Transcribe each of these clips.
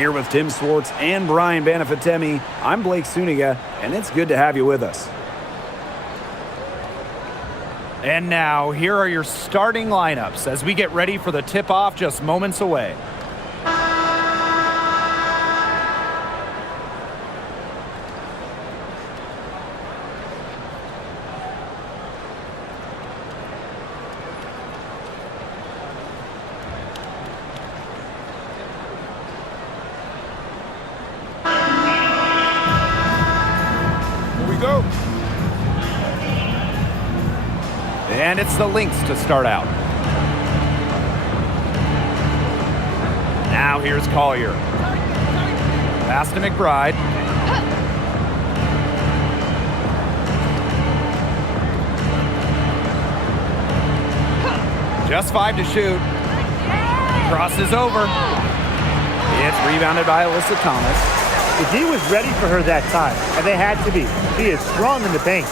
Here with Tim Swartz and Brian Banafitemi, I'm Blake Suniga, and it's good to have you with us. And now, here are your starting lineups as we get ready for the tip-off just moments away. Go. And it's the Lynx to start out. Now here's Collier. Pass to McBride. Just 5 to shoot. Crosses over. It's rebounded by Alyssa Thomas. The D was ready for her that time, and they had to be. She is strong in the paint.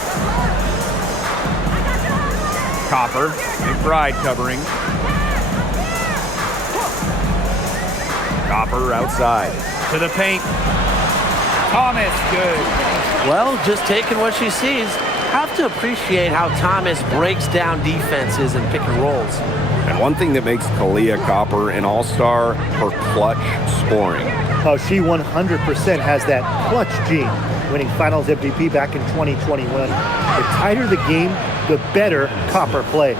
Copper, McBride covering. Copper outside. To the paint. Thomas, good. Well, just taking what she sees. Have to appreciate how Thomas breaks down defenses and pick and rolls. And one thing that makes Kalia Copper an all-star, her clutch scoring. Oh, she 100% has that clutch gene, winning Finals MVP back in 2021. The tighter the game, the better Copper plays.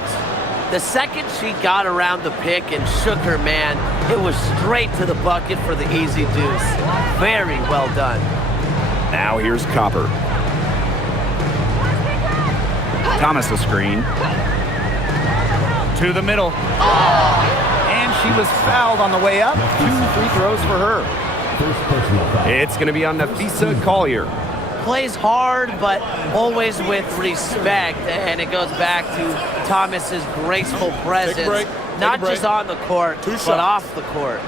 The second she got around the pick and shook her man, it was straight to the bucket for the easy deuce. Very well done. Now here's Copper. Thomas a screen. To the middle. And she was fouled on the way up. 2 free throws for her. It's going to be on Nafisa Collier. Plays hard, but always with respect, and it goes back to Thomas's graceful presence, not just on the court, but off the court.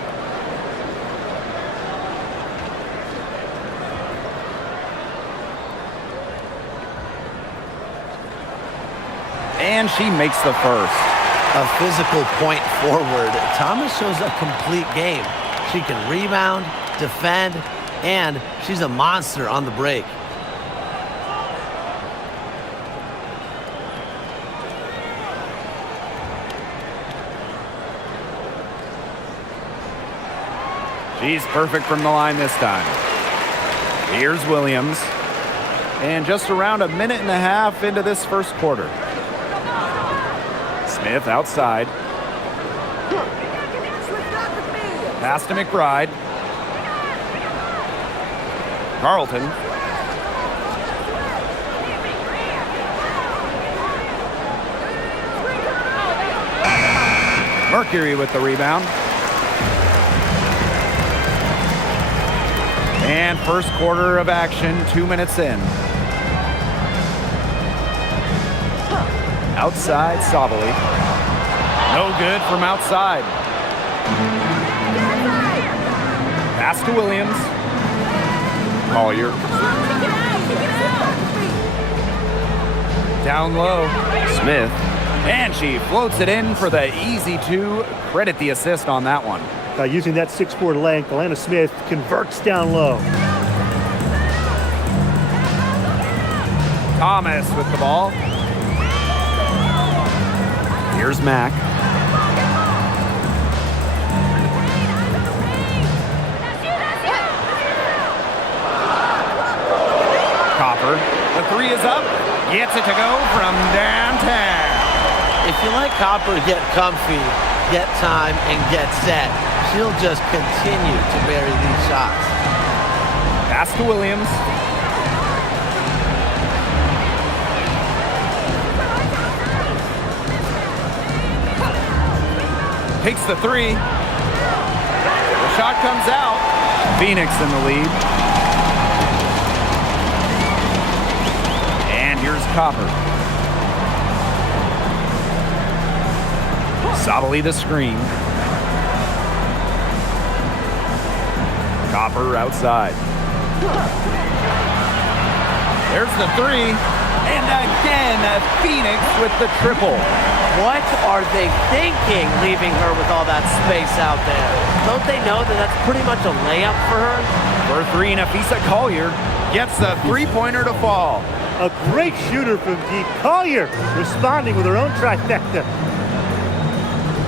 And she makes the first. A physical point forward. Thomas shows a complete game. She can rebound, defend, and she's a monster on the break. She's perfect from the line this time. Here's Williams. And just around a minute and a half into this first quarter. Smith outside. Pass to McBride. Carlton. Mercury with the rebound. And first quarter of action, 2 minutes in. Outside, Sabali. No good from outside. Pass to Williams. Collier. Down low. Smith. And she floats it in for the easy 2. Credit the assist on that one. Using that 6'4" length, Alana Smith converts down low. Thomas with the ball. Here's Mack. Copper. The 3 is up. Gets it to go from downtown. If you let Copper get comfy, get time, and get set, she'll just continue to bury these shots. Pass to Williams. Takes the 3. The shot comes out. Phoenix in the lead. And here's Copper. Sabali the screen. Copper outside. There's the three. And again, Phoenix with the triple. What are they thinking, leaving her with all that space out there? Don't they know that that's pretty much a layup for her? For three, Nafisa Collier gets the three-pointer to fall. A great shooter from deep. Collier responding with her own trifecta.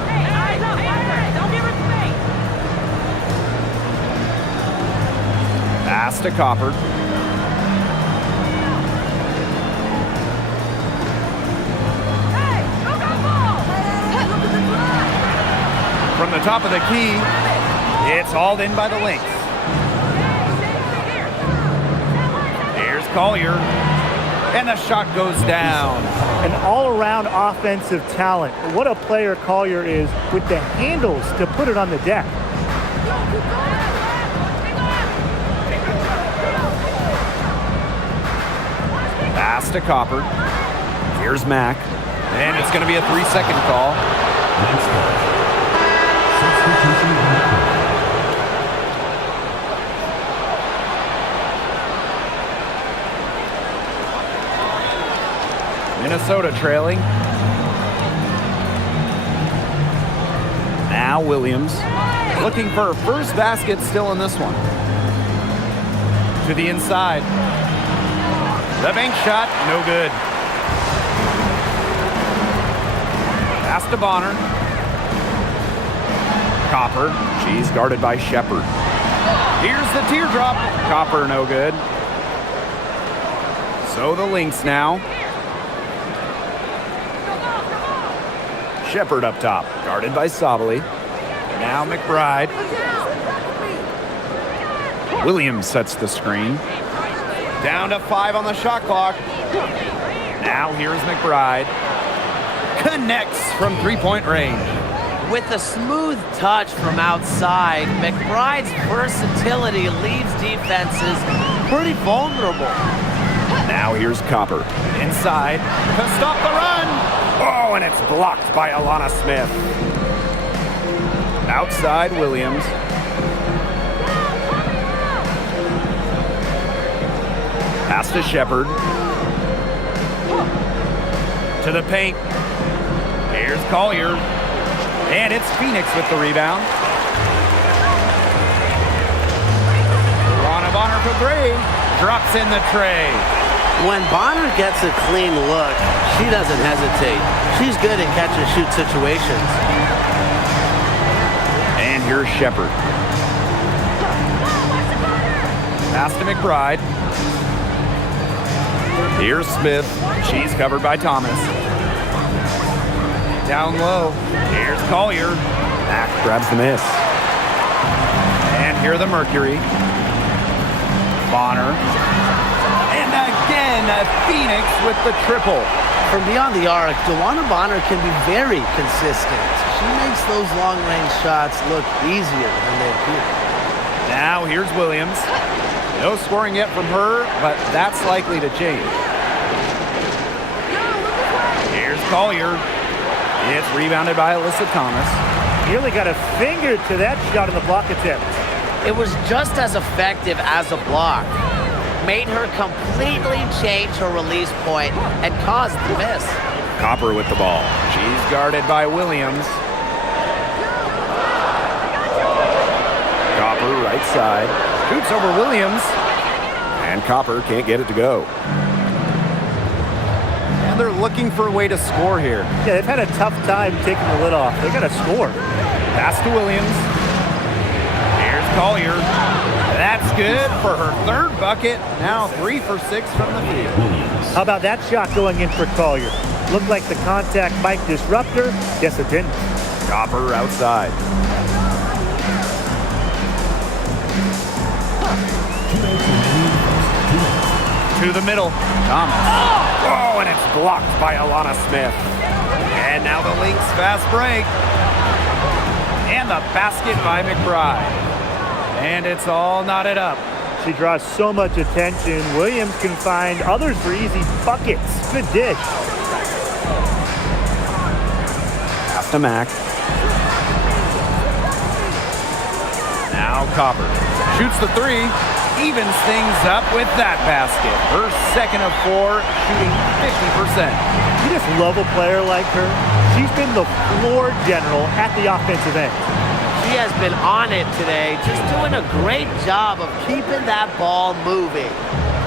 Hey, eyes up, don't give her space. Pass to Copper. From the top of the key, it's hauled in by the Lynx. Here's Collier, and the shot goes down. An all-around offensive talent. What a player Collier is with the handles to put it on the deck. Pass to Copper. Here's Mack, and it's going to be a 3-second call. Minnesota trailing. Now Williams looking for her first basket still in this one. To the inside. The bank shot, no good. Pass to Bonner. Copper, she's guarded by Shepard. Here's the teardrop. Copper, no good. So the Lynx now. Shepard up top, guarded by Sabali. Now McBride. Williams sets the screen. Down to 5 on the shot clock. Now here's McBride. Connects from three-point range. With a smooth touch from outside, McBride's versatility leaves defenses pretty vulnerable. Now here's Copper. Inside to stop the run. Oh, and it's blocked by Alana Smith. Outside Williams. Pass to Shepard. To the paint. Here's Collier. And it's Phoenix with the rebound. Rana Bonner for three. Drops in the tray. When Bonner gets a clean look, she doesn't hesitate. She's good at catch and shoot situations. And here's Shepard. Pass to McBride. Here's Smith. She's covered by Thomas. Down low. Here's Collier. Mack grabs the miss. And here the Mercury. Bonner. And again, Phoenix with the triple. From beyond the arc, DeWanna Bonner can be very consistent. She makes those long-range shots look easier than they appear. Now here's Williams. No scoring yet from her, but that's likely to change. Here's Collier. It's rebounded by Alyssa Thomas. Nearly got a finger to that shot in the block attempt. It was just as effective as a block. Made her completely change her release point and caused the miss. Copper with the ball. She's guarded by Williams. Copper right side. Shoots over Williams. And Copper can't get it to go. And they're looking for a way to score here. Yeah, they've had a tough time taking the lid off. They got to score. Pass to Williams. Here's Collier. That's good for her third bucket. Now 3 for 6 from the field. How about that shot going in for Collier? Looked like the contact might disrupt her. Guess it didn't. Copper outside. To the middle. Thomas. Oh, and it's blocked by Alana Smith. And now the Lynx fast break. And the basket by McBride. And it's all knotted up. She draws so much attention. Williams can find others for easy buckets. Good dish. Pass to Mack. Now Copper shoots the three. evens things up with that basket. Her second of 4, shooting 50%. You just love a player like her. She's been the floor general at the offensive end. She has been on it today, just doing a great job of keeping that ball moving.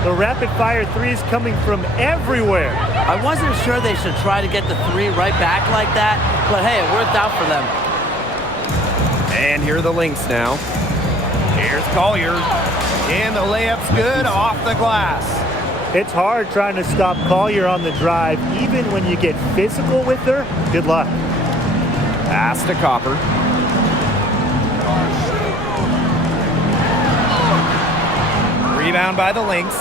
The rapid-fire threes coming from everywhere. I wasn't sure they should try to get the three right back like that, but hey, it worked out for them. And here are the Lynx now. Here's Collier. And the layup's good off the glass. It's hard trying to stop Collier on the drive, even when you get physical with her. Good luck. Pass to Copper. Rebound by the Lynx.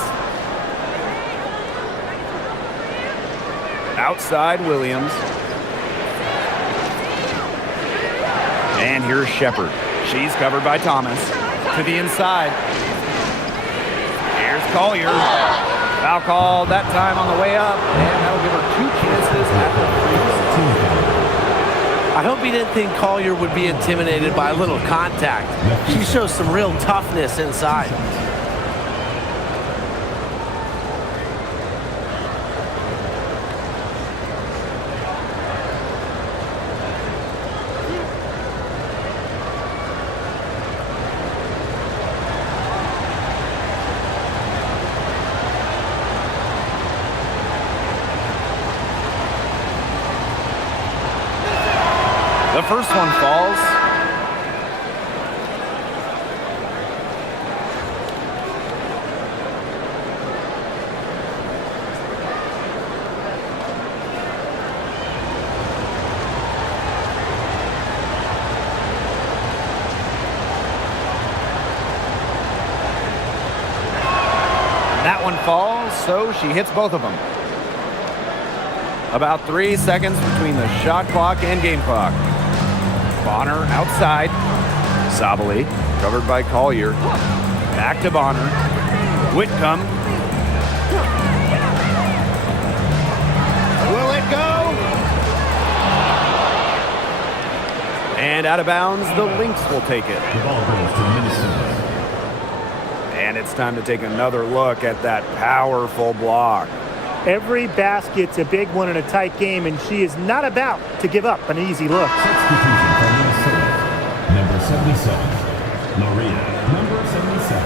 Outside Williams. And here's Shepard. She's covered by Thomas. To the inside. Here's Collier. Foul called that time on the way up. And that'll give her 2 chances at the free throw. I hope he didn't think Collier would be intimidated by a little contact. She shows some real toughness inside. The first one falls. That one falls, so she hits both of them. About 3 seconds between the shot clock and game clock. Bonner outside. Sabali covered by Collier. Back to Bonner. Whitcomb. Will it go? And out of bounds, the Lynx will take it. The ball goes to Minnesota. And it's time to take another look at that powerful block. Every basket's a big one in a tight game, and she is not about to give up an easy look. Substitution for Minnesota. Number 77. Maria. Number 77.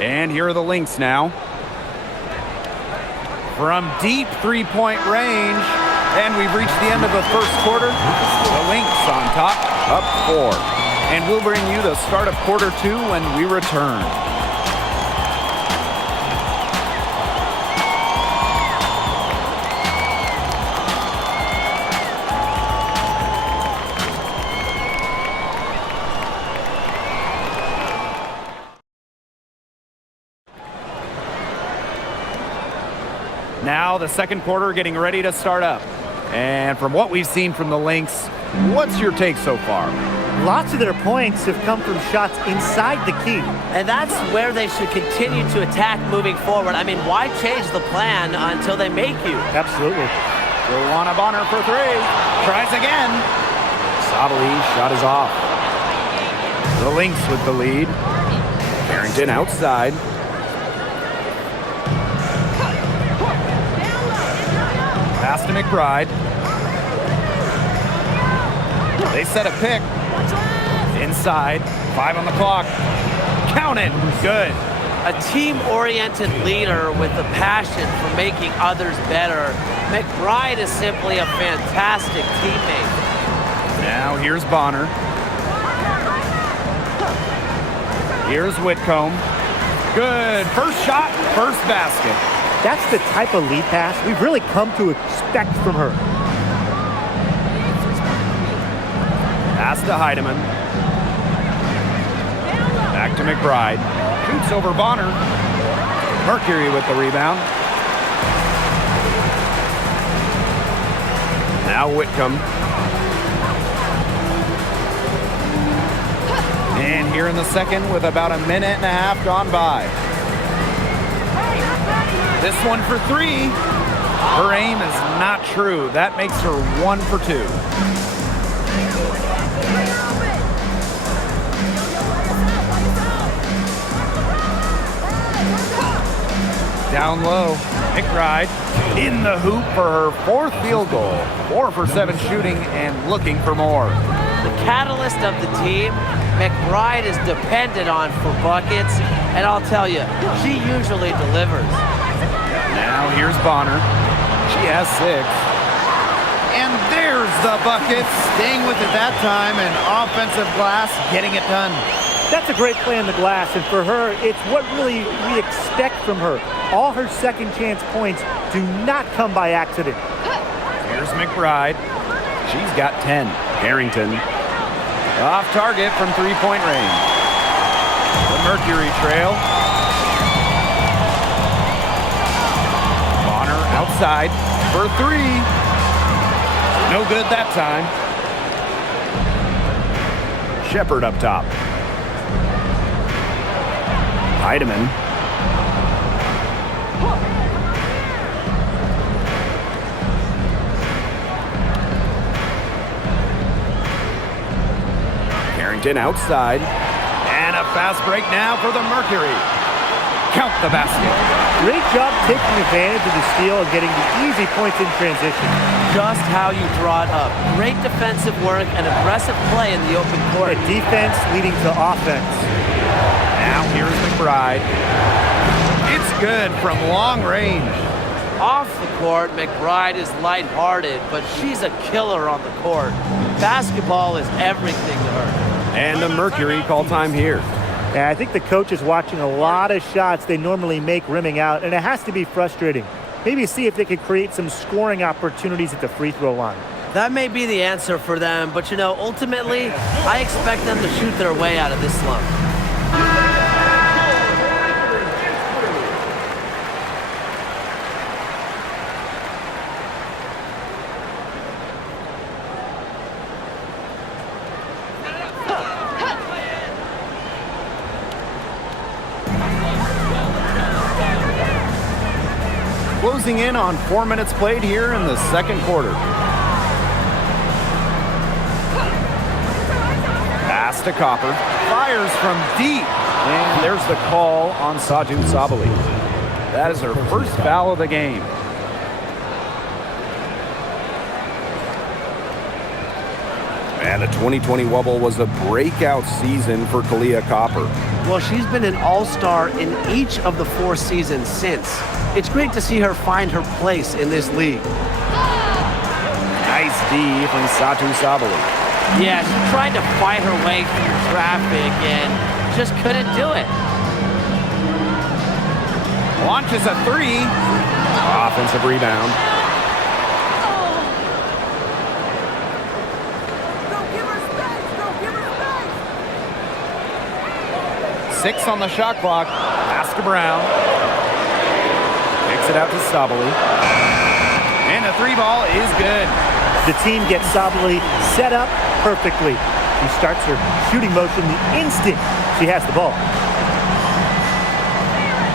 And here are the Lynx now. From deep three-point range. And we've reached the end of the first quarter. The Lynx on top, up 4. And we'll bring you the start of quarter 2 when we return. Now the second quarter getting ready to start up. And from what we've seen from the Lynx, what's your take so far? Lots of their points have come from shots inside the key. And that's where they should continue to attack moving forward. I mean, why change the plan until they make you? Absolutely. Joanna Bonner for 3. Tries again. Sabali shot is off. The Lynx with the lead. Barrington outside. Pass to McBride. They set a pick. Inside. 5 on the clock. Count it. Good. A team-oriented leader with the passion for making others better. McBride is simply a fantastic teammate. Now here's Bonner. Here's Whitcomb. Good. First shot, first basket. That's the type of lead pass we've really come to expect from her. Pass to Heidemann. Back to McBride. Shoots over Bonner. Mercury with the rebound. Now Whitcomb. And here in the second with about a minute and a half gone by. This one for 3. Her aim is not true. That makes her 1 for 2. down low. McBride in the hoop for her 4th field goal. 4 for 7 shooting and looking for more. The catalyst of the team, McBride is depended on for buckets, and I'll tell you, she usually delivers. Now here's Bonner. She has 6. And there's the bucket. Staying with it that time, and offensive glass getting it done. That's a great play on the glass, and for her, it's what really we expect from her. All her second chance points do not come by accident. Here's McBride. She's got 10. Harrington off target from 3-point range. The Mercury trail. Bonner outside for 3. No good that time. Shepard up top. Heidemann. Carrington outside. And a fast break now for the Mercury. Count the basket. Great job taking advantage of the steal and getting the easy points in transition. Just how you draw it up. Great defensive work and aggressive play in the open court. And defense leading to offense. Now here's McBride. It's good from long range. Off the court, McBride is lighthearted, but she's a killer on the court. Basketball is everything to her. And the Mercury call time here. Yeah, I think the coach is watching a lot of shots they normally make rimming out, and it has to be frustrating. Maybe see if they could create some scoring opportunities at the free throw line. That may be the answer for them, but you know, ultimately, I expect them to shoot their way out of this slump. Closing in on 4 minutes played here in the second quarter. Pass to Copper. Fires from deep. And there's the call on Satu Sabali. That is her first foul of the game. And the 2020 Wubble was a breakout season for Kalia Copper. Well, she's been an all-star in each of the 4 seasons since. It's great to see her find her place in this league. Nice D from Satu Sabali. Yeah, she tried to fight her way through traffic and just couldn't do it. Launches a 3. Offensive rebound. Don't give her space! Don't give her space! 6 on the shot clock. Pass to Brown. Kicks it out to Sabali. And the 3 ball is good. The team gets Sabali set up perfectly. She starts her shooting motion the instant she has the ball.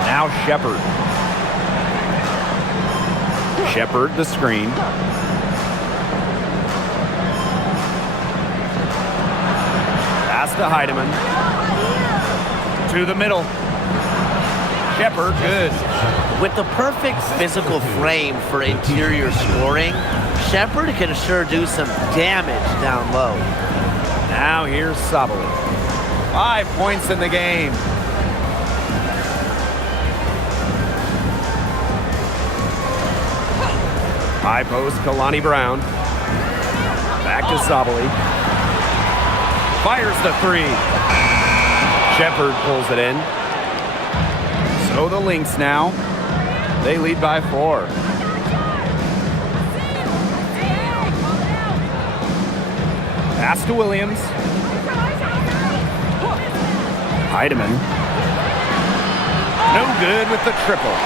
Now Shepard. Shepard the screen. Pass to Heidemann. To the middle. Shepard, good. With the perfect physical frame for interior scoring, Shepard can sure do some damage down low. Now here's Sabali. 5 points in the game. High post, Kalani Brown. Back to Sabali. Fires the 3. Shepard pulls it in. So the Lynx now. They lead by 4. Pass to Williams. Heidemann. No good with the triple.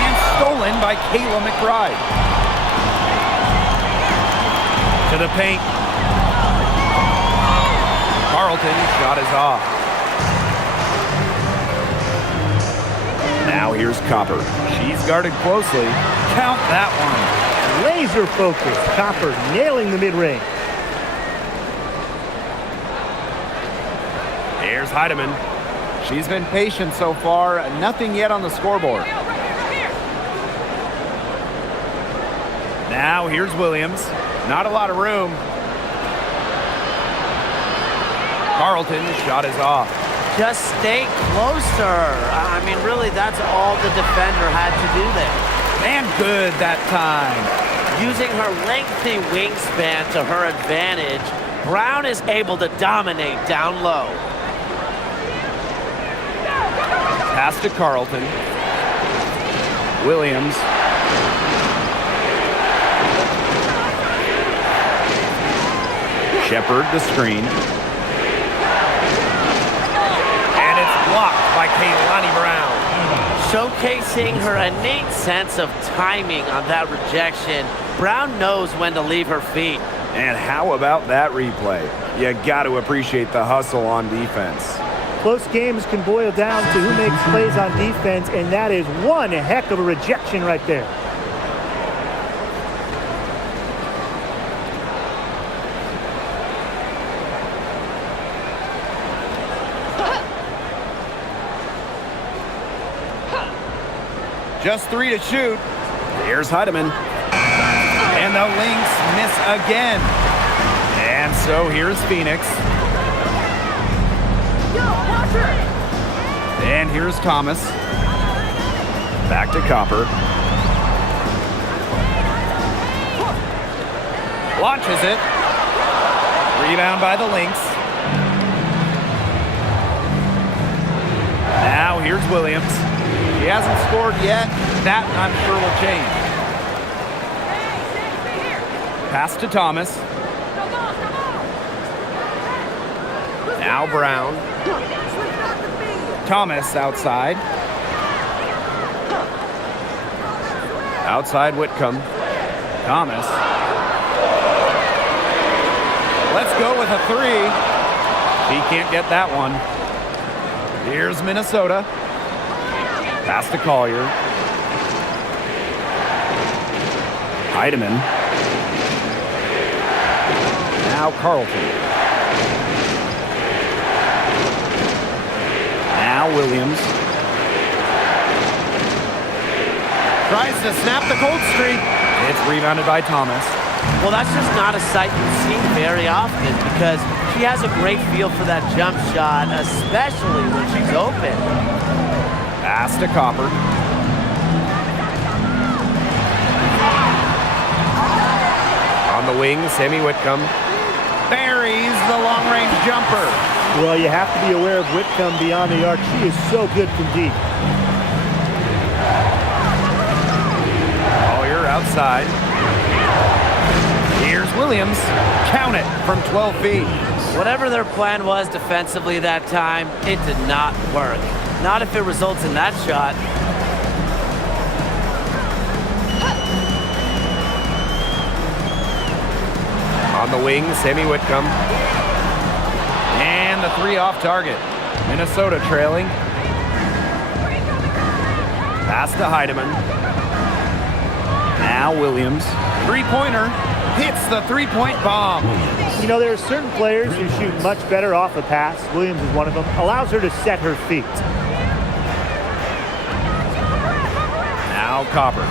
And stolen by Kayla McBride. To the paint. Carlton shot is off. Now here's Copper. She's guarded closely. Count that one. Laser focus. Copper nailing the mid-range. Here's Heidemann. She's been patient so far. Nothing yet on the scoreboard. Now here's Williams. Not a lot of room. Carlton's shot is off. Just stay closer. I mean, really, that's all the defender had to do there. And good that time. Using her lengthy wingspan to her advantage, Brown is able to dominate down low. Pass to Carlton. Williams. Shepard the screen. And it's blocked by Kaylani Brown. Showcasing her innate sense of timing on that rejection, Brown knows when to leave her feet. And how about that replay? You got to appreciate the hustle on defense. Close games can boil down to who makes plays on defense, and that is one heck of a rejection right there. Just 3 to shoot. Here's Heidemann. And the Lynx miss again. And so here's Phoenix. And here's Thomas. Back to Copper. Launches it. Rebound by the Lynx. Now here's Williams. He hasn't scored yet. That, I'm sure, will change. Pass to Thomas. Now Brown. Thomas outside. Outside Whitcomb. Thomas. Let's go with a 3. He can't get that one. Here's Minnesota. Pass to Collier. Heidemann. Now Carlton. Now Williams. Tries to snap the cold streak. It's rebounded by Thomas. Well, that's just not a sight you see very often because she has a great feel for that jump shot, especially when she's open. Pass to Copper. On the wing, Sammy Whitcomb buries the long-range jumper. Well, you have to be aware of Whitcomb beyond the arc. She is so good from deep. Collier outside. Here's Williams. Count it from 12 feet. Whatever their plan was defensively that time, it did not work. Not if it results in that shot. On the wing, Sammy Whitcomb. And the 3 off target. Minnesota trailing. Pass to Heidemann. Now Williams. Three-pointer hits the three-point bomb. You know, there are certain players who shoot much better off a pass. Williams is one of them. Allows her to set her feet. Now Copper.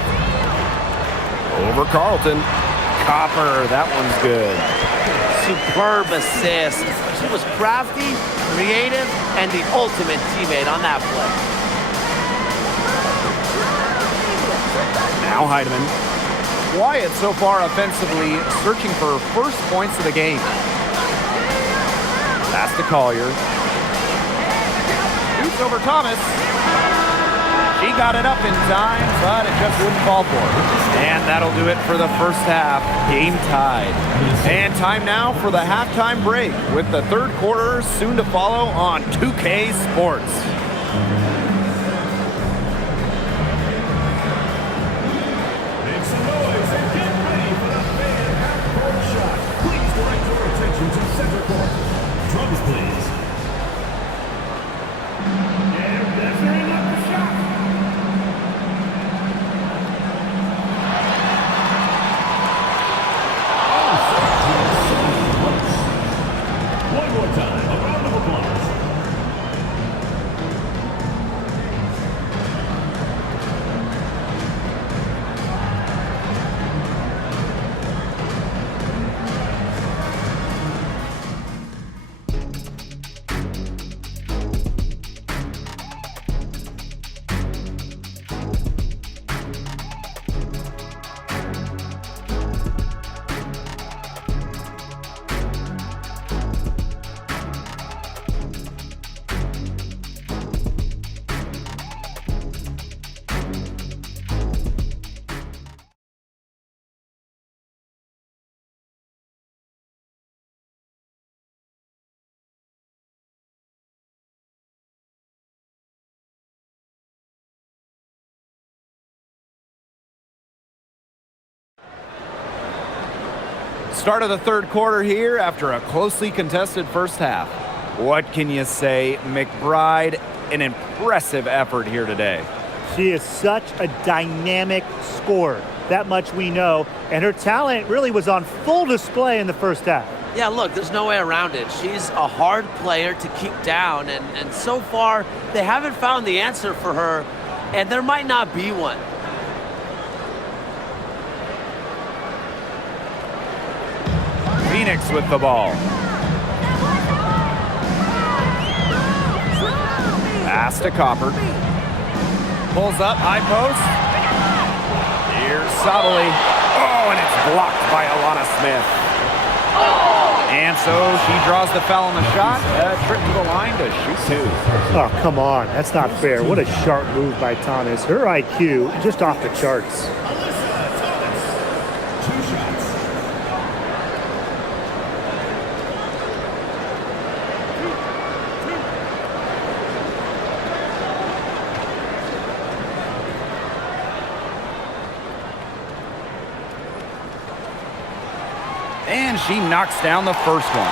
Over Carlton. Copper, that one's good. Superb assist. She was crafty, creative, and the ultimate teammate on that play. Now Heidemann. Wyatt so far offensively searching for first points of the game. Pass to Collier. Shoots over Thomas. She got it up in time, but it just wouldn't fall for her. And that'll do it for the first half. Game tied. And time now for the halftime break with the third quarter soon to follow on 2K Sports. Make some noise and get ready for the fan half-court shot. Please direct your attention to center court. Drums, please. And measuring up the shot. One more time, a round of applause. Start of the third quarter here after a closely contested first half. What can you say? McBride, an impressive effort here today. She is such a dynamic scorer. That much we know. And her talent really was on full display in the first half. Yeah, look, there's no way around it. She's a hard player to keep down, and so far, they haven't found the answer for her, and there might not be one. Phoenix with the ball. Pass to Copper. Pulls up, high post. Here's Sabali. Oh, and it's blocked by Alana Smith. And so she draws the foul on the shot. A trip to the line to shoot two. Oh, come on. That's not fair. What a sharp move by Thomas. Her IQ just off the charts. And she knocks down the first one.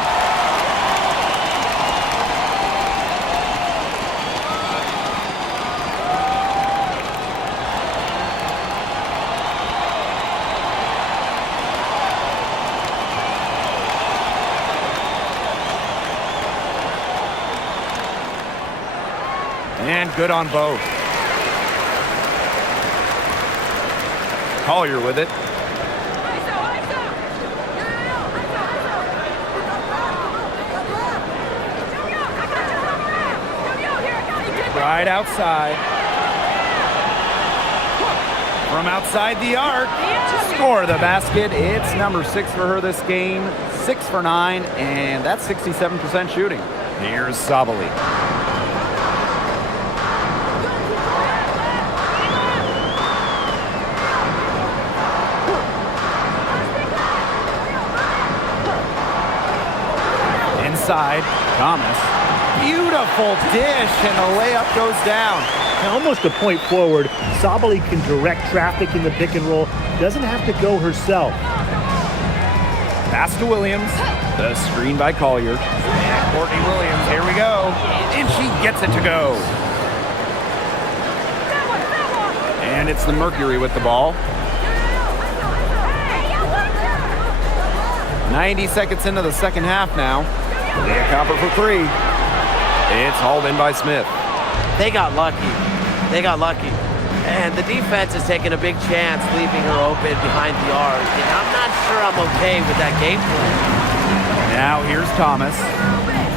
And good on both. Collier with it. Right outside. From outside the arc. Score the basket. It's number 6 for her this game. 6 for 9, and that's 67% shooting. Here's Sabali. Inside, Thomas. Beautiful dish, and the layup goes down. Now, almost a point forward. Sabali can direct traffic in the pick and roll. Doesn't have to go herself. Pass to Williams. The screen by Collier. And Courtney Williams, here we go. And she gets it to go. And it's the Mercury with the ball. 90 seconds into the second half now. Leah Copper for 3. It's hauled in by Smith. They got lucky. They got lucky. And the defense is taking a big chance leaving her open behind the arc. And I'm not sure I'm okay with that game plan. Now here's Thomas.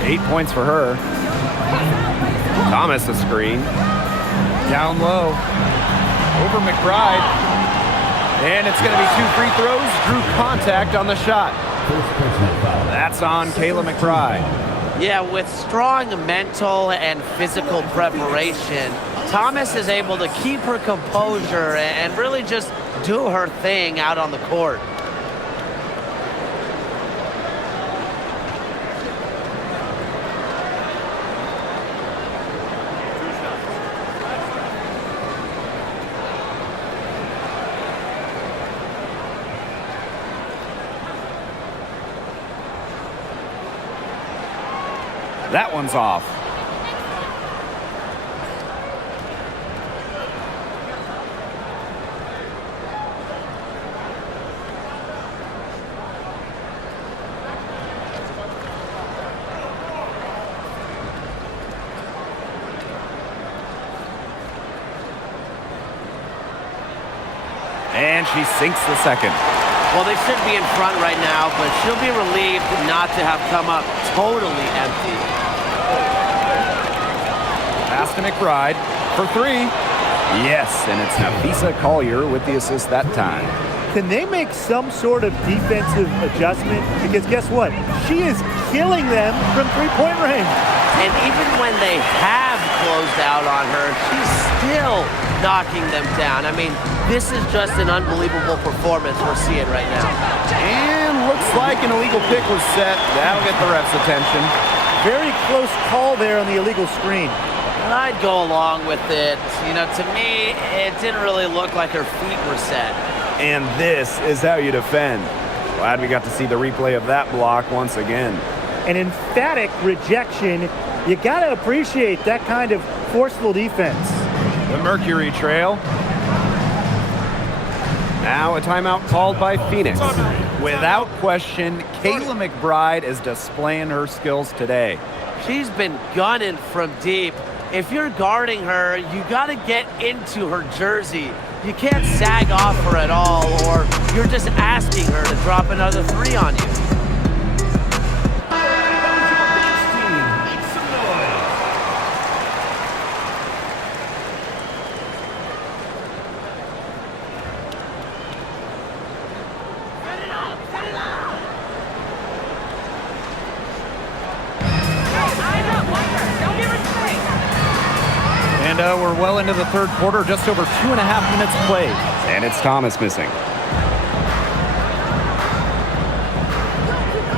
8 points for her. Thomas a screen. Down low. Over McBride. And it's going to be 2 free throws. Drew contact on the shot. That's on Kayla McBride. Yeah, with strong mental and physical preparation, Thomas is able to keep her composure and really just do her thing out on the court. That one's off. And she sinks the second. Well, they should be in front right now, but she'll be relieved not to have come up totally empty. Pass to McBride for 3. Yes, and it's Nafisa Collier with the assist that time. Can they make some sort of defensive adjustment? Because guess what? She is killing them from three-point range. And even when they have closed out on her, she's still knocking them down. I mean, this is just an unbelievable performance we're seeing right now. And looks like an illegal pick was set. That'll get the ref's attention. Very close call there on the illegal screen. And I'd go along with it. You know, to me, it didn't really look like her feet were set. And this is how you defend. Glad we got to see the replay of that block once again. An emphatic rejection. You got to appreciate that kind of forceful defense. The Mercury trail. Now a timeout called by Phoenix. Without question, Kayla McBride is displaying her skills today. She's been gunning from deep. If you're guarding her, you got to get into her jersey. You can't sag off her at all, or you're just asking her to drop another three on you. And we're well into the third quarter, just over 2.5 minutes played. And it's Thomas missing.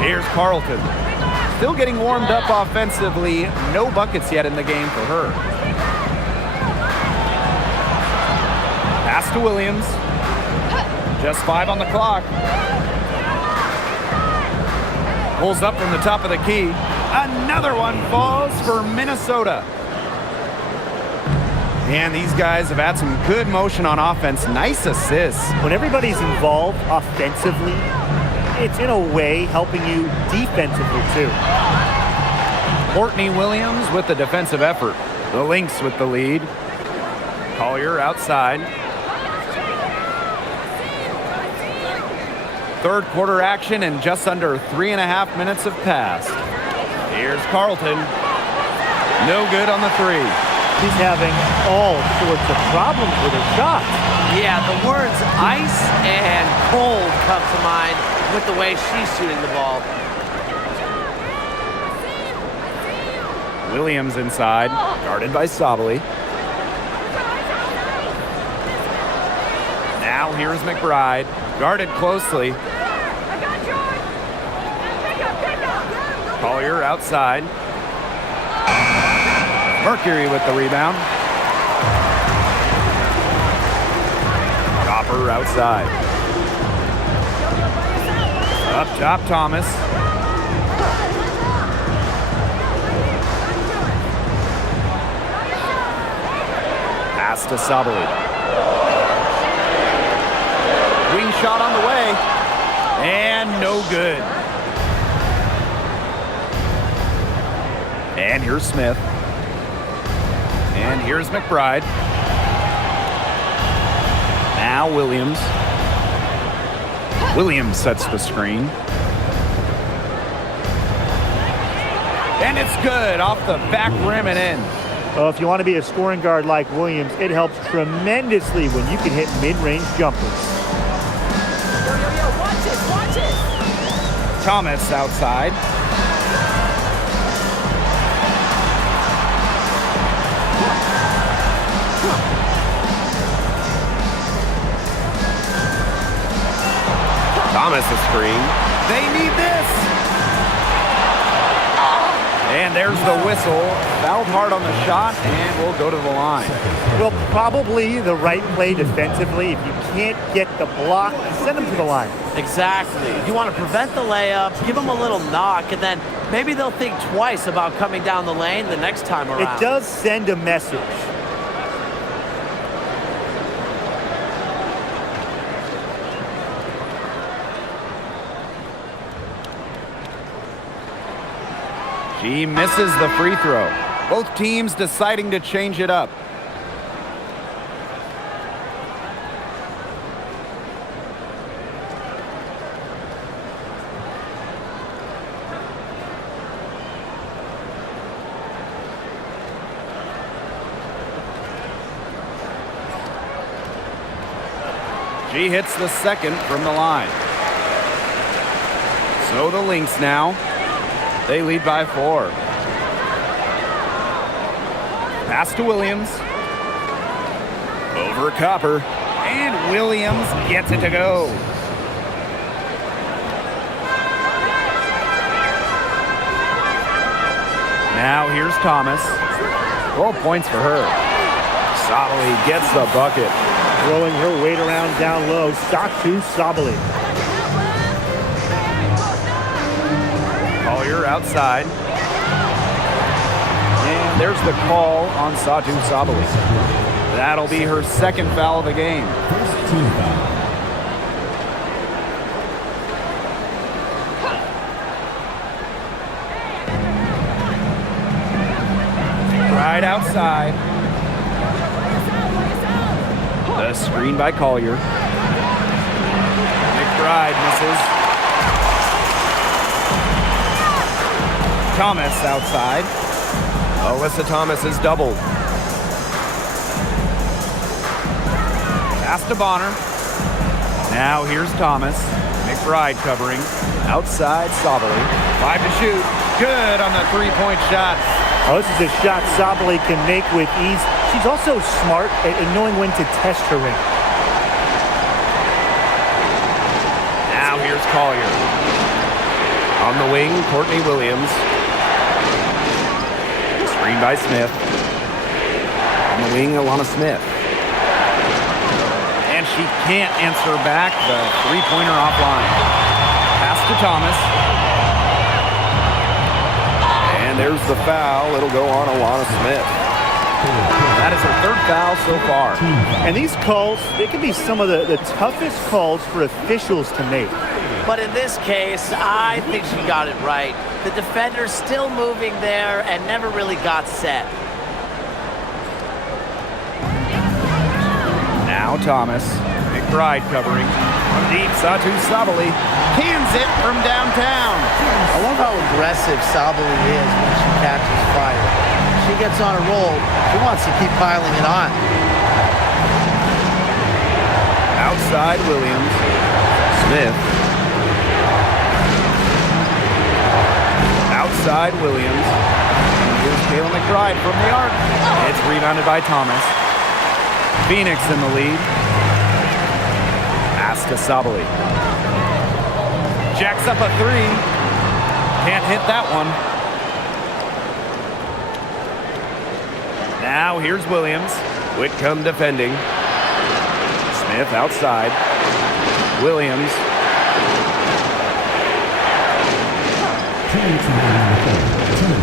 Here's Carlton. Still getting warmed up offensively. No buckets yet in the game for her. Pass to Williams. Just 5 on the clock. Pulls up from the top of the key. Another one falls for Minnesota. And these guys have had some good motion on offense. Nice assists. When everybody's involved offensively, it's in a way helping you defensively too. Courtney Williams with the defensive effort. The Lynx with the lead. Collier outside. Third quarter action and just under 3.5 minutes have passed. Here's Carlton. No good on the three. She's having all sorts of problems with her shot. Yeah, the words ice and cold come to mind with the way she's shooting the ball. Williams inside, guarded by Sabali. Now here's McBride, guarded closely. Collier outside. Mercury with the rebound. Copper outside. Up top, Thomas. Pass to Sabali. Wing shot on the way. And no good. And here's Smith. And here's McBride. Now Williams. Williams sets the screen. And it's good off the back rim and in. Oh, if you want to be a scoring guard like Williams, it helps tremendously when you can hit mid-range jumpers. Watch it. Thomas outside. Thomas a screen. They need this. And there's the whistle. Fouled hard on the shot and will go to the line. Well, probably the right play defensively. If you can't get the block, send them to the line. Exactly. You want to prevent the layup, give them a little knock, and then maybe they'll think twice about coming down the lane the next time around. It does send a message. She misses the free throw. Both teams deciding to change it up. She hits the second from the line. So the Lynx now. They lead by 4. Pass to Williams. Over Copper. And Williams gets it to go. Now here's Thomas. 12 points for her. Sabali gets the bucket. Throwing her weight around down low. Stock to Sabali. Collier outside. And there's the call on Satu Sabali. That'll be her second foul of the game. First team foul. Right outside. The screen by Collier. McBride misses. Thomas outside. Alyssa Thomas is doubled. Pass to Bonner. Now here's Thomas. McBride covering. Outside Sabali. 5 to shoot. Good on the three-point shot. Oh, this is a shot Sabali can make with ease. She's also smart at knowing when to test her ring. Now here's Collier. On the wing, Courtney Williams. Screen by Smith. On the wing, Alana Smith. And she can't answer back the three-pointer offline. Pass to Thomas. And there's the foul. It'll go on Alana Smith. That is her third foul so far. And these calls, they can be some of the toughest calls for officials to make. But in this case, I think she got it right. The defender's still moving there and never really got set. Now Thomas. McBride covering. From deep, Satu Sabali cans it from downtown. I love how aggressive Sabali is when she catches fire. She gets on a roll, she wants to keep piling it on. Outside Williams. Smith. Outside Williams. And here's Kayla McBride from the arc. It's rebounded by Thomas. Phoenix in the lead. Pass to Sabali. Jacks up a three. Can't hit that one. Now here's Williams. Whitcomb defending. Smith outside. Williams.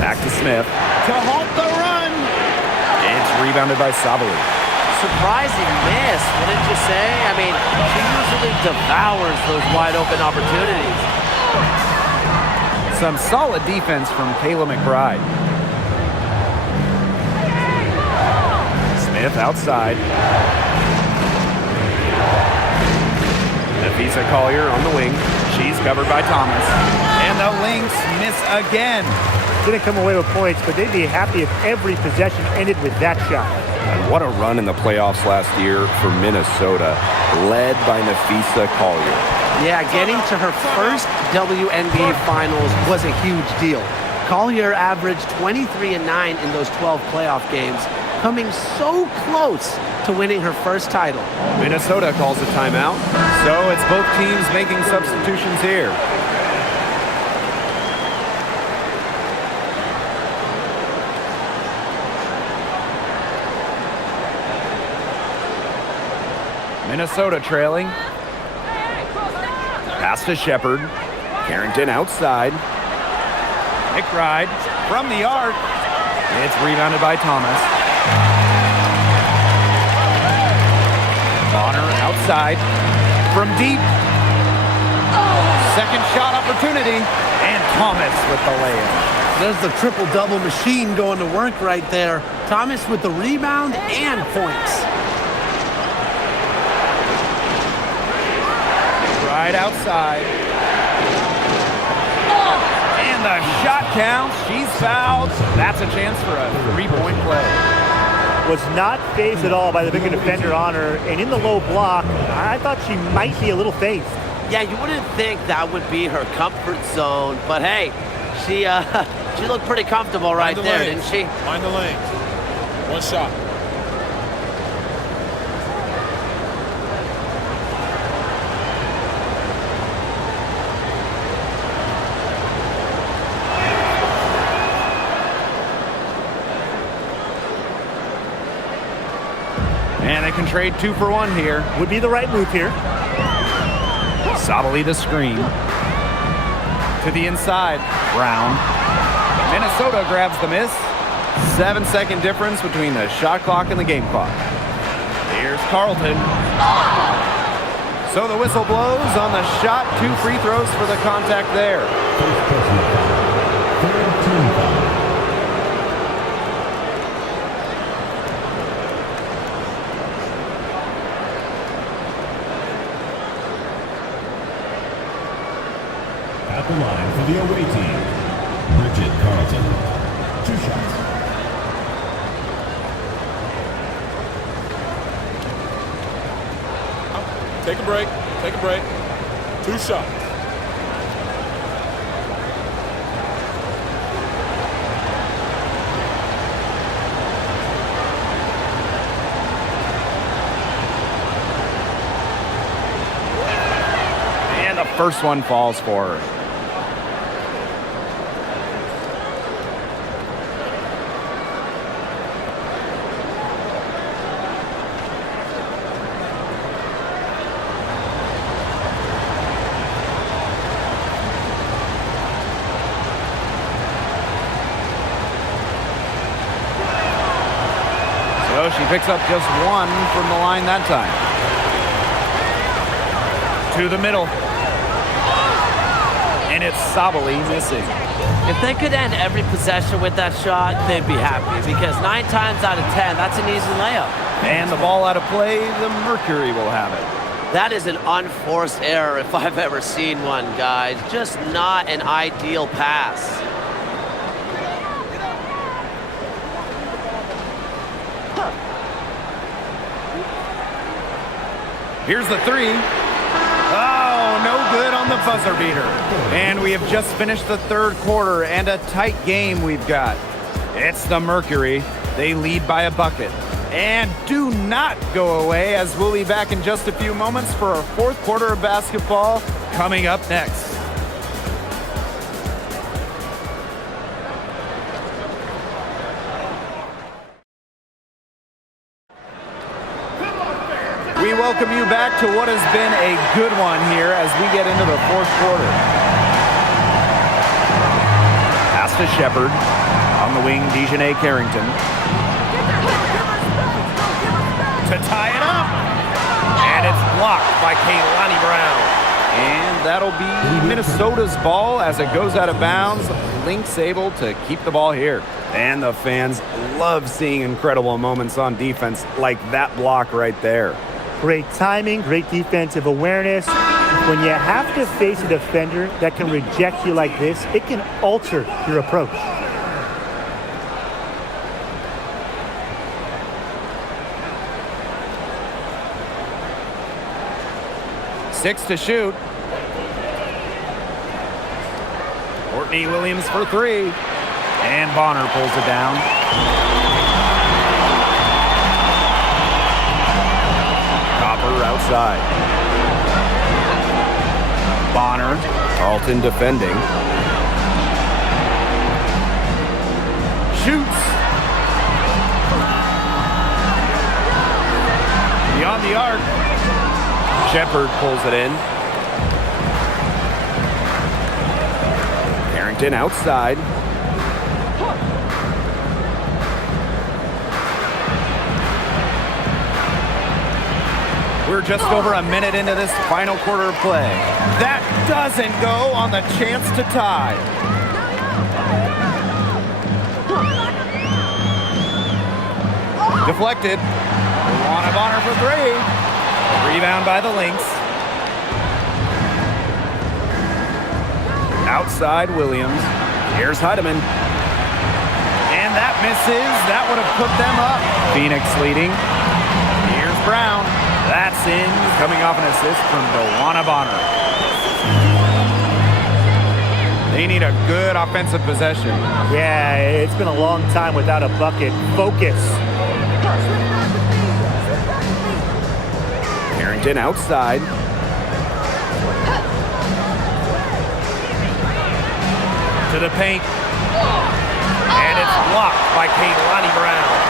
Back to Smith. To halt the run. It's rebounded by Sabali. Surprising miss, wouldn't you say? I mean, she usually devours those wide open opportunities. Some solid defense from Kayla McBride. Smith outside. Nafisa Collier on the wing. She's covered by Thomas. And the Lynx miss again. Didn't come away with points, but they'd be happy if every possession ended with that shot. And what a run in the playoffs last year for Minnesota, led by Nafisa Collier. Yeah, getting to her first WNBA Finals was a huge deal. Collier averaged 23 and 9 in those 12 playoff games, coming so close to winning her first title. Minnesota calls a timeout. So it's both teams making substitutions here. Minnesota trailing. Pass to Shepard. Carrington outside. McBride from the arc. It's rebounded by Thomas. Bonner outside. From deep. Second shot opportunity. And Thomas with the layup. There's the triple-double machine going to work right there. Thomas with the rebound and points. Right outside. And the shot counts. She's fouled. That's a chance for a three-point play. Was not phased at all by the bigger defender on her. And in the low block, I thought she might be a little phased. Yeah, you wouldn't think that would be her comfort zone. But hey, she looked pretty comfortable right there, didn't she? Mind the lanes. One shot. And they can trade 2 for 1 here. Would be the right move here. Sabali the screen. To the inside. Brown. Minnesota grabs the miss. 7-second difference between the shot clock and the game clock. Here's Carlton. So the whistle blows on the shot. 2 free throws for the contact there. First personal foul. Third team foul. At the line for the away team, Bridget Carlton. 2 shots. Take a break. Take a break. 2 shots. And the first one falls for her. So she picks up just 1 from the line that time. To the middle. And it's Sabali missing. If they could end every possession with that shot, they'd be happy because 9 times out of 10, that's an easy layup. And the ball out of play, the Mercury will have it. That is an unforced error if I've ever seen one, guys. Just not an ideal pass. Here's the 3. Oh, no good on the buzzer beater. And we have just finished the 3rd quarter and a tight game we've got. It's the Mercury. They lead by a bucket. And do not go away, as we'll be back in just a few moments for our 4th quarter of basketball coming up next. We welcome you back to what has been a good one here as we get into the 4th quarter. Pass to Shepard. On the wing, Dejanay Carrington. To tie it up. And it's blocked by Kaylani Brown. And that'll be Minnesota's ball as it goes out of bounds. Lynx able to keep the ball here. And the fans love seeing incredible moments on defense like that block right there. Great timing, great defensive awareness. When you have to face a defender that can reject you like this, it can alter your approach. Six to shoot. Courtney Williams for 3. And Bonner pulls it down. Copper outside. Bonner, Carlton defending. Shoots. Beyond the arc. Shepard pulls it in. Carrington outside. We're just over a minute into this final quarter of play. That doesn't go on the chance to tie. Deflected. Luana Bonner for 3. Rebound by the Lynx. Outside Williams. Here's Heidemann. And that misses. That would have put them up. Phoenix leading. Here's Brown. That's in. Coming off an assist from Luana Bonner. They need a good offensive possession. Yeah, it's been a long time without a bucket. Focus. Carrington outside. To the paint. And it's blocked by Kaylani Brown.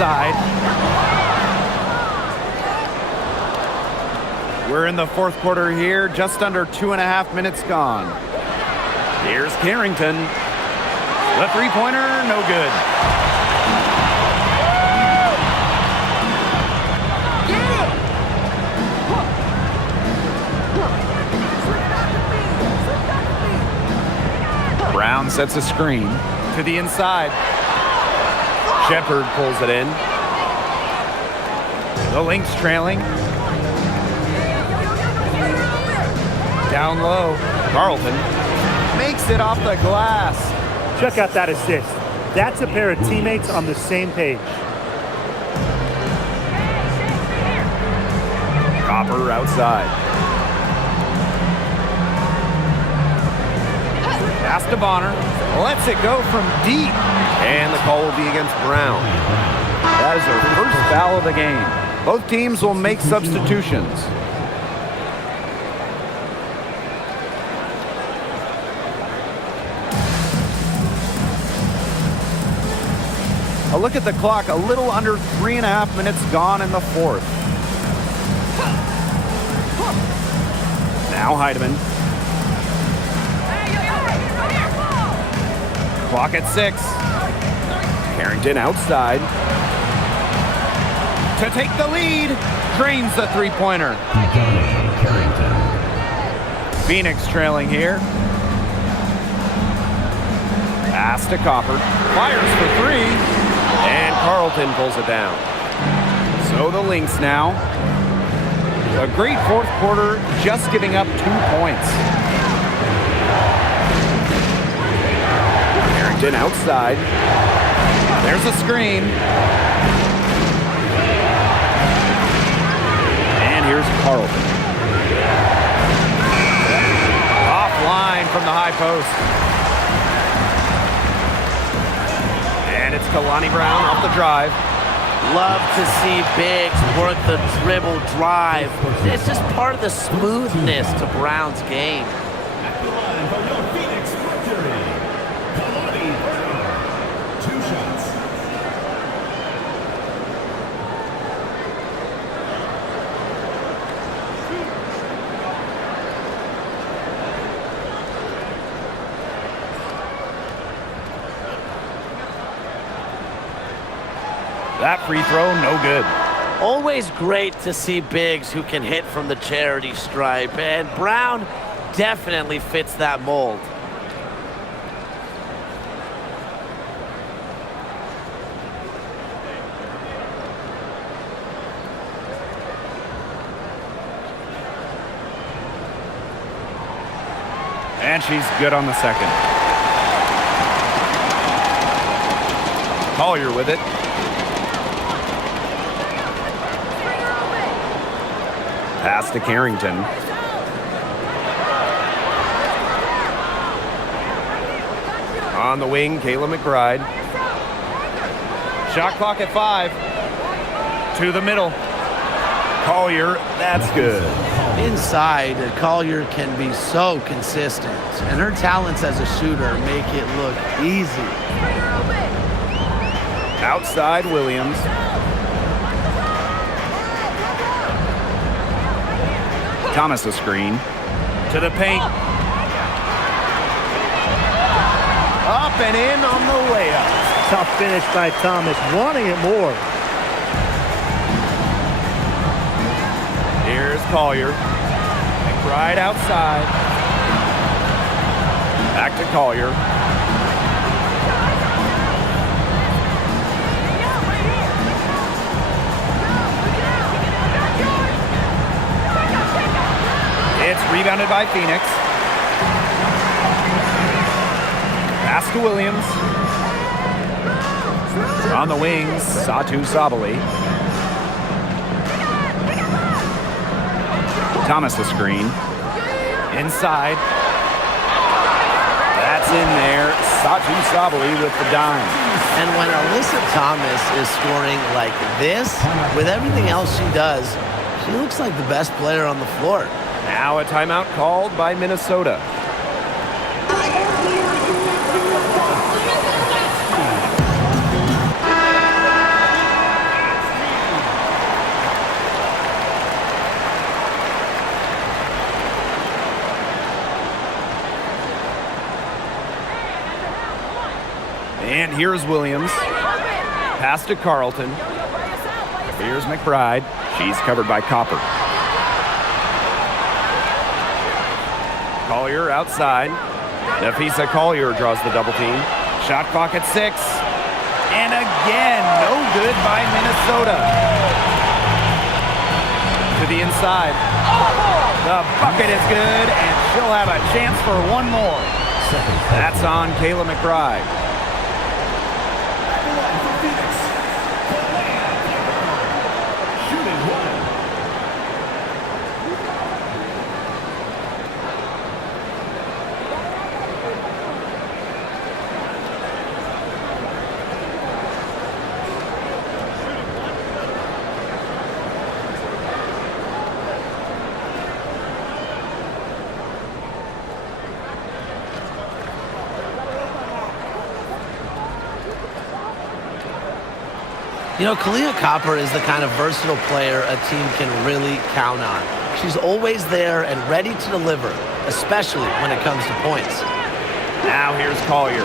inside. We're in the fourth quarter here, just under 2.5 minutes gone. Here's Carrington. The three-pointer, no good. Brown sets a screen to the inside. Shepard pulls it in. The Lynx trailing. Down low. Carlton makes it off the glass. Check out that assist. That's a pair of teammates on the same page. Copper outside. Pass to Bonner. Lets it go from deep. And the call will be against Brown. That is their first foul of the game. Both teams will make substitutions. A look at the clock, a little under 3.5 minutes gone in the fourth. Now Heidemann. Clock at 6. Carrington outside. To take the lead. Drains the three-pointer. Phoenix trailing here. Pass to Copper. Fires for 3. And Carlton pulls it down. So the Lynx now. A great fourth quarter, just giving up 2 points. Carrington outside. There's a screen. And here's Carlton. Offline from the high post. And it's Kalani Brown off the drive. Love to see bigs work the dribble drive. It's just part of the smoothness to Brown's game. At the line from your Phoenix Mercury, Kalani Brown. 2 shots. That free throw, no good. Always great to see bigs who can hit from the charity stripe, and Brown definitely fits that mold. And she's good on the second. Collier with it. Pass to Carrington. On the wing, Kayla McBride. Shot clock at 5. To the middle. Collier, that's good. Inside, Collier can be so consistent, and her talents as a shooter make it look easy. Outside, Williams. Thomas a screen. To the paint. Up and in on the layup. Tough finish by Thomas, wanting it more. Here's Collier. McBride outside. Back to Collier. It's rebounded by Phoenix. Pass to Williams. On the wings, Satu Sabali. Thomas a screen. Inside. That's in there. Satu Sabali with the dime. And when Alyssa Thomas is scoring like this, with everything else she does, she looks like the best player on the floor. Now a timeout called by Minnesota. And here's Williams. Pass to Carlton. Here's McBride. She's covered by Copper. Collier outside. Nafisa Collier draws the double team. Shot clock at 6. And again, no good by Minnesota. To the inside. The bucket is good, and she'll have a chance for one more. That's on Kayla McBride. You know, Kalia Copper is the kind of versatile player a team can really count on. She's always there and ready to deliver, especially when it comes to points. Now here's Collier.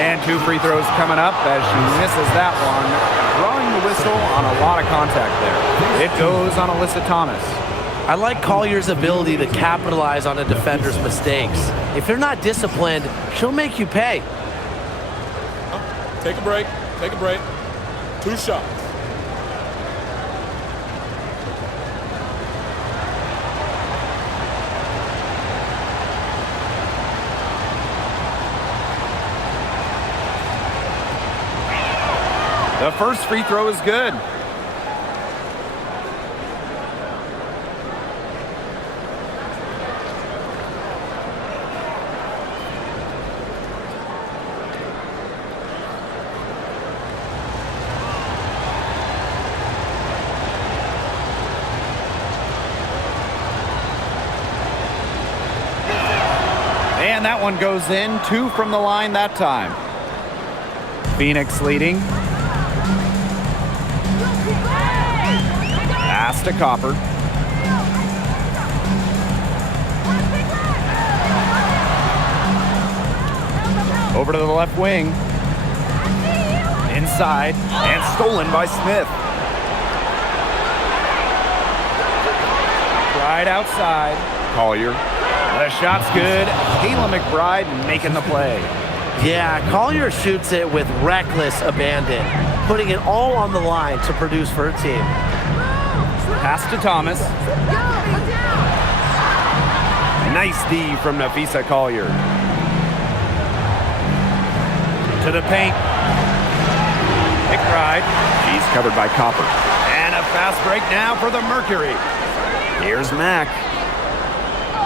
And 2 free throws coming up as she misses that one. Drawing the whistle on a lot of contact there. It goes on Alyssa Thomas. I like Collier's ability to capitalize on a defender's mistakes. If you're not disciplined, she'll make you pay. Take a break. Take a break. 2 shots. The first free throw is good. And that one goes in. 2 from the line that time. Phoenix leading. Pass to Copper. Over to the left wing. Inside. And stolen by Smith. Right outside. Collier. The shot's good. Kayla McBride making the play. Yeah, Collier shoots it with reckless abandon, putting it all on the line to produce for her team. Pass to Thomas. Nice D from Nafisa Collier. To the paint. McBride. She's covered by Copper. And a fast break now for the Mercury. Here's Mack.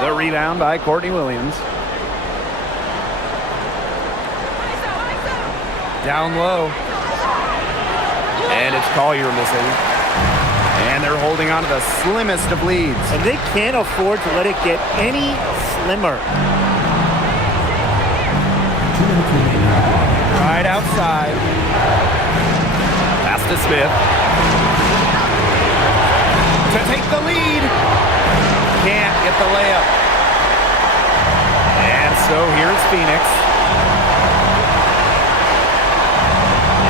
The rebound by Courtney Williams. Down low. And it's Collier missing. And they're holding on to the slimmest of leads. And they can't afford to let it get any slimmer. Right outside. Pass to Smith. To take the lead. Can't get the layup. And so here's Phoenix.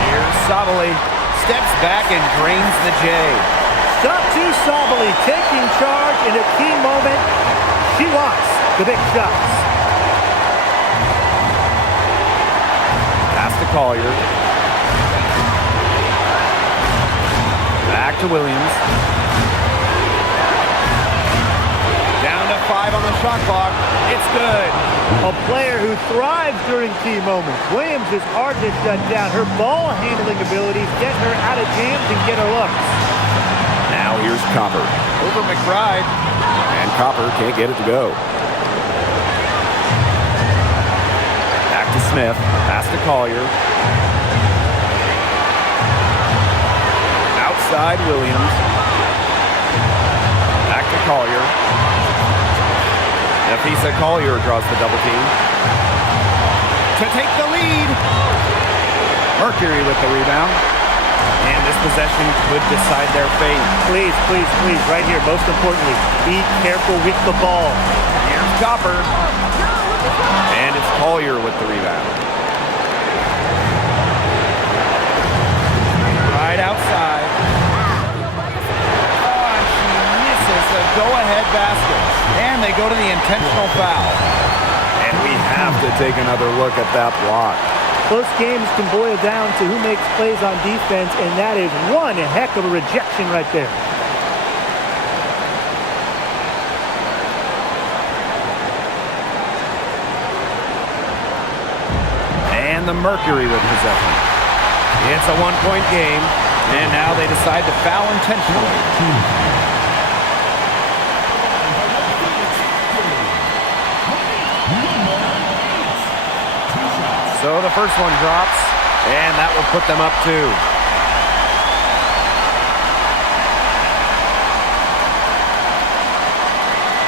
Here's Sabali. Steps back and drains the J. Satu Sabali taking charge in a key moment. She wants the big shots. Pass to Collier. Back to Williams. Down to 5 on the shot clock. It's good. A player who thrives during key moments. Williams is hard to shut down. Her ball handling abilities get her out of jams and get her looks. Now here's Copper. Over McBride. And Copper can't get it to go. Back to Smith. Pass to Collier. Outside Williams. Back to Collier. Nafisa Collier draws the double team. To take the lead. Mercury with the rebound. And This possession could decide their fate. Please, please, please, right here, most importantly, be careful with the ball. Here's Copper. And it's Collier with the rebound. Right outside. Oh, and she misses the go-ahead basket. And they go to the intentional foul. And we have to take another look at that block. Close games can boil down to who makes plays on defense, and that is one heck of a rejection right there. And the Mercury with possession. It's a one-point game, and now they decide to foul intentionally. So the first one drops, and that will put them up 2.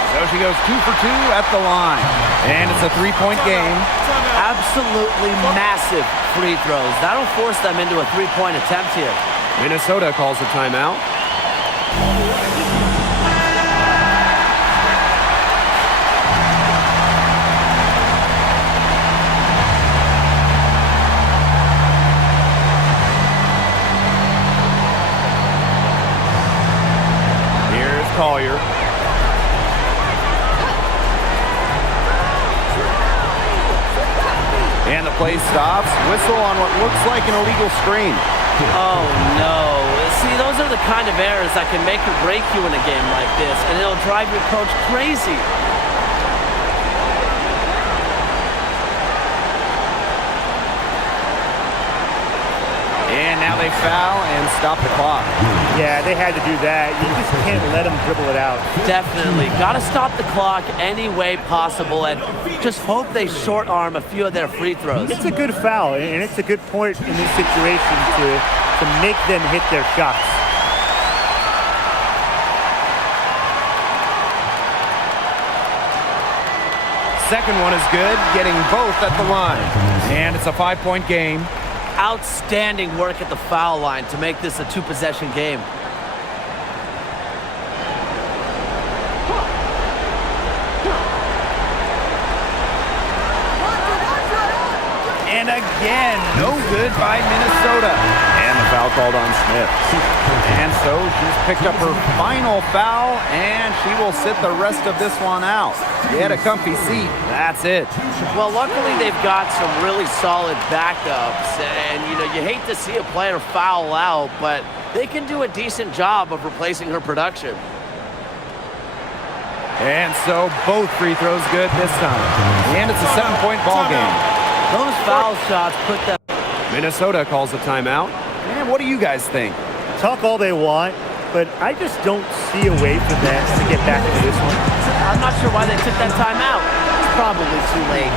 So she goes 2 for 2 at the line. And it's a 3-point game. Absolutely massive free throws. That'll force them into a 3-point attempt here. Minnesota calls a timeout. Collier. And the play stops. Whistle on what looks like an illegal screen. Oh, no. See, those are the kind of errors that can make or break you in a game like this, and it'll drive your coach crazy. And now they foul and stop the clock. Yeah, they had to do that. You just can't let them dribble it out. Definitely. Got to stop the clock any way possible and just hope they short arm a few of their free throws. It's a good foul, and it's a good point in this situation to make them hit their shots. Second one is good, getting both at the line. And it's a 5-point game. Outstanding work at the foul line to make this a 2-possession game. And again, no good by Minnesota. And the foul called on Smith. And so she's picked up her final foul, and she will sit the rest of this one out. Get a comfy seat. That's it. Well, luckily they've got some really solid backups, and you hate to see a player foul out, but they can do a decent job of replacing her production. And so both free throws good this time. And it's a 7-point ball game. Those foul shots put them... Minnesota calls a timeout. And what do you guys think? Talk all they want, but I just don't see a way for them to get back into this one. I'm not sure why they took that timeout. It's probably too late.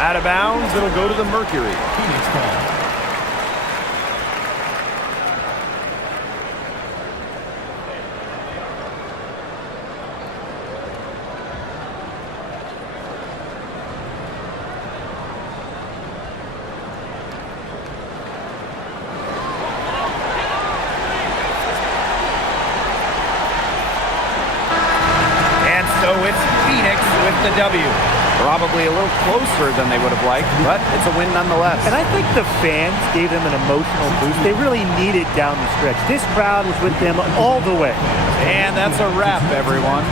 Out of bounds, it'll go to the Mercury. And so it's Phoenix with the W. Probably a little closer than they would have liked, but it's a win nonetheless. And I think the fans gave them an emotional boost. They really needed down the stretch. This crowd was with them all the way. And that's a wrap, everyone.